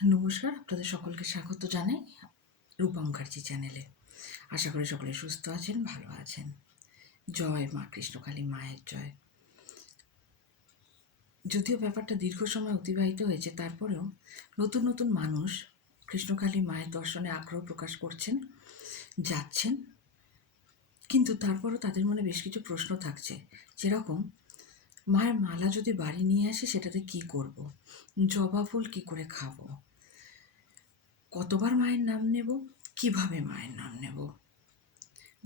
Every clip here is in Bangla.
নমস্কার, আপনাদের সকলকে স্বাগত জানাই রূপা মুখার্জি চ্যানেলে। আশা করি সকলে সুস্থ আছেন, ভালো আছেন। জয় মা কৃষ্ণকালী, মায়ের জয়। যদিও ব্যাপারটা দীর্ঘ সময় অতিবাহিত হয়েছে, তারপরেও নতুন নতুন মানুষ কৃষ্ণকালী মায়ের দর্শনে আগ্রহ প্রকাশ করছেন, যাচ্ছেন। কিন্তু তারপরও তাদের মনে বেশ কিছু প্রশ্ন থাকছে, যেরকম মায়ের মালা যদি বাড়ি নিয়ে আসে সেটাতে কি করব, জবা ফুল কী করে খাবো, কতবার মায়ের নাম নেব, কিভাবে মায়ের নাম নেব।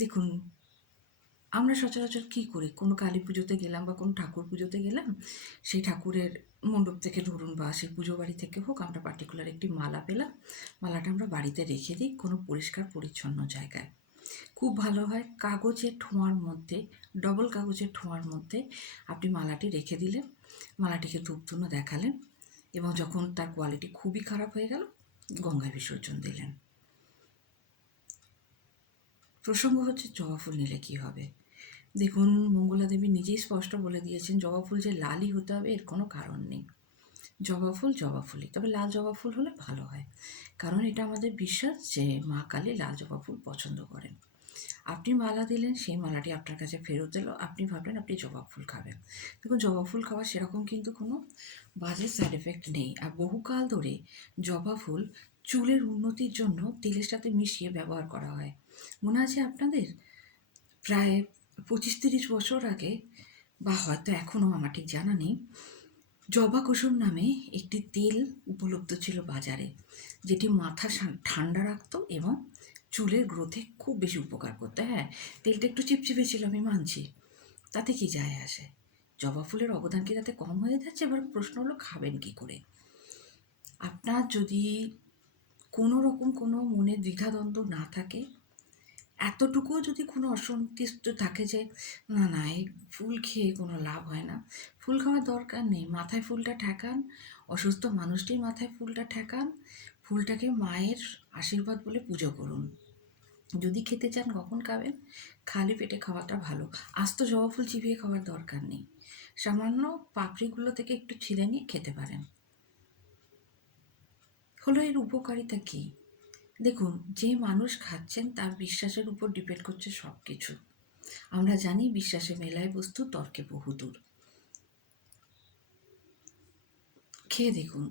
দেখুন, আমরা সচরাচর কী করি, কোনো কালী পুজোতে গেলাম বা কোনো ঠাকুর পুজোতে গেলাম, সেই ঠাকুরের মণ্ডপ থেকে ধরুন বা সেই পুজো বাড়ি থেকে হোক, আমরা পার্টিকুলার একটি মালা পেলাম, মালাটা আমরা বাড়িতে রেখে দিই কোনো পরিষ্কার পরিচ্ছন্ন জায়গায়। খুব ভালো হয় কাগজের ঠোঁয়ার মধ্যে, ডবল কাগজের ঠোঁয়ার মধ্যে আপনি মালাটি রেখে দিলেন, মালাটিকে ধূপধুনো দেখালেন, এবং যখন তার কোয়ালিটি খুবই খারাপ হয়ে গেল, গঙ্গায় বিসর্জন দিলেন। প্রসঙ্গ হচ্ছে জবা ফুল নিলে কী হবে। দেখুন, মঙ্গলা দেবী নিজেই স্পষ্ট বলে দিয়েছেন, জবা ফুল যে লালই হতে হবে এর কোনো কারণ নেই। জবা ফুল জবা ফুলই, তবে লাল জবা ফুল হলে ভালো হয়, কারণ এটা আমাদের বিশ্বাস যে মা কালী লাল জবা ফুল পছন্দ করেন। আপনি মালা দিলেন, সেই মালাটি আপনার কাছে ফেরত এলো, আপনি ভাবলেন আপনি জবা ফুল খাবেন। দেখুন, জবা ফুল খাওয়া সেরকম কিন্তু কোনো বাজে সাইড এফেক্ট নেই। আর বহুকাল ধরে জবা ফুল চুলের উন্নতির জন্য তেলের সাথে মিশিয়ে ব্যবহার করা হয়। মনে আছে আপনাদের? প্রায় 25-30 বছর আগে, বা হয়তো এখনও, আমার ঠিক জানা নেই, জবা কুসুম নামে একটি তেল উপলব্ধ ছিল বাজারে, যেটি মাথা ঠান্ডা রাখতো এবং চুলের গ্রোথে খুব বেশি উপকার করতো। হ্যাঁ, তেলটা একটু চিপচিপে ছিল, আমি মানছি, তাতে কি যায় আসে? জবা ফুলের অবদান কি তাতে কম হয়ে যাচ্ছে? এবার প্রশ্ন হলো, খাবেন কি করে? আপনার যদি কোনো রকম কোনো মনে দ্বিধাদ্বন্দ্ব না থাকে, এতটুকুও যদি কোনো অসন্তুষ্ট থাকে যে না না, এই ফুল খেয়ে কোনো লাভ হয় না, ফুল খাওয়ার দরকার নেই, মাথায় ফুলটা ঠেকান, অসুস্থ মানুষটির মাথায় ফুলটা ঠেকান, ফুলটাকে মায়ের আশীর্বাদ বলে পুজো করুন। যদি খেতে চান কখন খাবেন, খালি পেটে খাওয়াটা ভালো। আস্ত জবা ফুল চিবিয়ে খাওয়ার দরকার নেই, সামান্য পাপড়িগুলো থেকে একটু ছিঁড়ে নিয়ে খেতে পারেন। হলো এর উপকারিতা কী? দেখুন, যে মানুষ খাচ্ছেন তার বিশ্বাসের উপর ডিপেন্ড করছে সব কিছু। আমরা জানি বিশ্বাসে মেলায় বস্তু, তর্কে বহুদূর। খেয়ে দেখুন,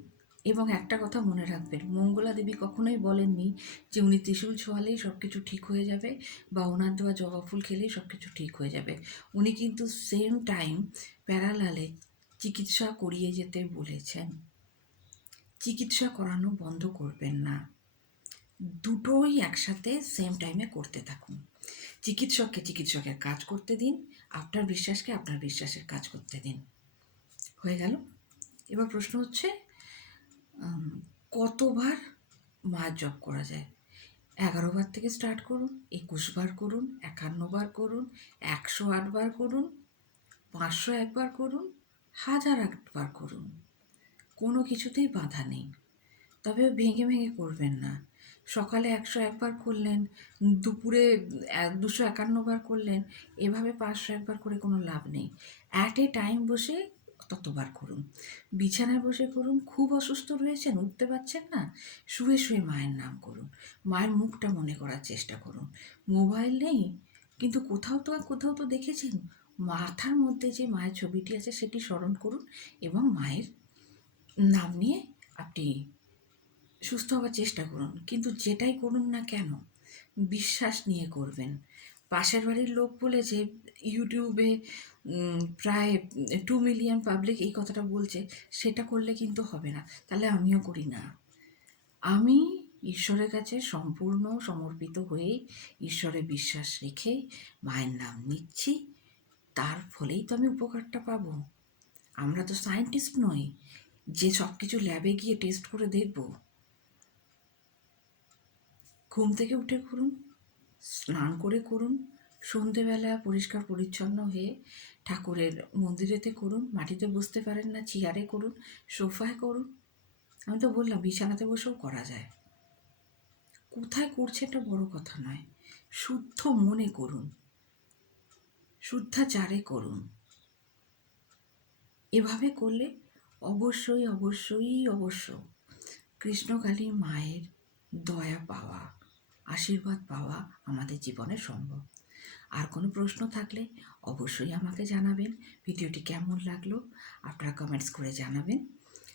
এবং একটা কথা মনে রাখবেন, মঙ্গলা দেবী কখনোই বলেননি যে উনি ত্রিশূল ছোঁয়ালেই সব কিছু ঠিক হয়ে যাবে বা ওনার দেওয়া জবা ফুল খেলেই সব কিছু ঠিক হয়ে যাবে। উনি কিন্তু সেম টাইম প্যারালালে চিকিৎসা করিয়ে যেতে বলেছেন। চিকিৎসা করানো বন্ধ করবেন না, দুটোই একসাথে সেম টাইমে করতে থাকুন। চিকিৎসককে চিকিৎসকের কাজ করতে দিন, আপনার বিশ্বাসকে আপনার বিশ্বাসের কাজ করতে দিন। হয়ে গেল। এবার প্রশ্ন হচ্ছে, কতবার মায়ের জপ করা যায়? 11 বার থেকে স্টার্ট করুন, 21 বার করুন, 51 বার করুন, 108 বার করুন, 501 বার করুন, 1008 বার করুন, কোনো কিছুতেই বাধা নেই। তবে ভেঙে ভেঙে করবেন না। সকালে 101 বার করলেন, দুপুরে 251 বার করলেন, এভাবে 501 বার করে কোনো লাভ নেই। অ্যাট এ টাইম বসে ততবার করুন। বিছানায় বসে করুন, খুব অসুস্থ রয়েছেন, উঠতে পারছেন না, শুয়ে শুয়ে মায়ের নাম করুন, মায়ের মুখটা মনে করার চেষ্টা করুন। মোবাইল নেই, কিন্তু কোথাও তো দেখেছেন, মাথার মধ্যে যে মায়ের ছবিটি আছে সেটি স্মরণ করুন এবং মায়ের নাম নিয়ে আপনি সুস্থ হওয়ার চেষ্টা করুন। কিন্তু যেটাই করুন না কেন, বিশ্বাস নিয়ে করবেন। পাশের বাড়ির লোক বলেছে, ইউটিউবে প্রায় 2 মিলিয়ন পাবলিক এই কথাটা বলছে, সেটা করলে কিন্তু হবে না। তাহলে আমিও করি না। আমি ঈশ্বরের কাছে সম্পূর্ণ সমর্পিত হয়েই, ঈশ্বরে বিশ্বাস রেখে মায়ের নাম নিচ্ছি, তার ফলেই তো আমি উপকারটা পাবো। আমরা তো সায়েন্টিস্ট নই যে সব কিছু ল্যাবে গিয়ে টেস্ট করে দেখব। ঘুম থেকে উঠে করুন, স্নান করে করুন, সন্ধেবেলা পরিষ্কার পরিচ্ছন্ন হয়ে ঠাকুরের মন্দিরেতে করুন, মাটিতে বসতে পারেন না চেয়ারে করুন, সোফায় করুন। আমি তো বললাম বিছানাতে বসেও করা যায়। কোথায় করছে এটা বড় কথা নয়, শুদ্ধ মনে করুন, শুদ্ধাচারে করুন। এভাবে করলে অবশ্যই কৃষ্ণকালী মায়ের দয়া পাওয়া, আশীর্বাদ পাওয়া আমাদের জীবনে সম্ভব। আর কোনো প্রশ্ন থাকলে অবশ্যই আমাকে জানাবেন। ভিডিওটি কেমন লাগলো আপনারা কমেন্টস করে জানাবেন।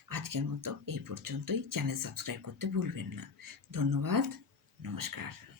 আজকের মতো এই পর্যন্তই। চ্যানেল সাবস্ক্রাইব করতে ভুলবেন না। ধন্যবাদ। নমস্কার।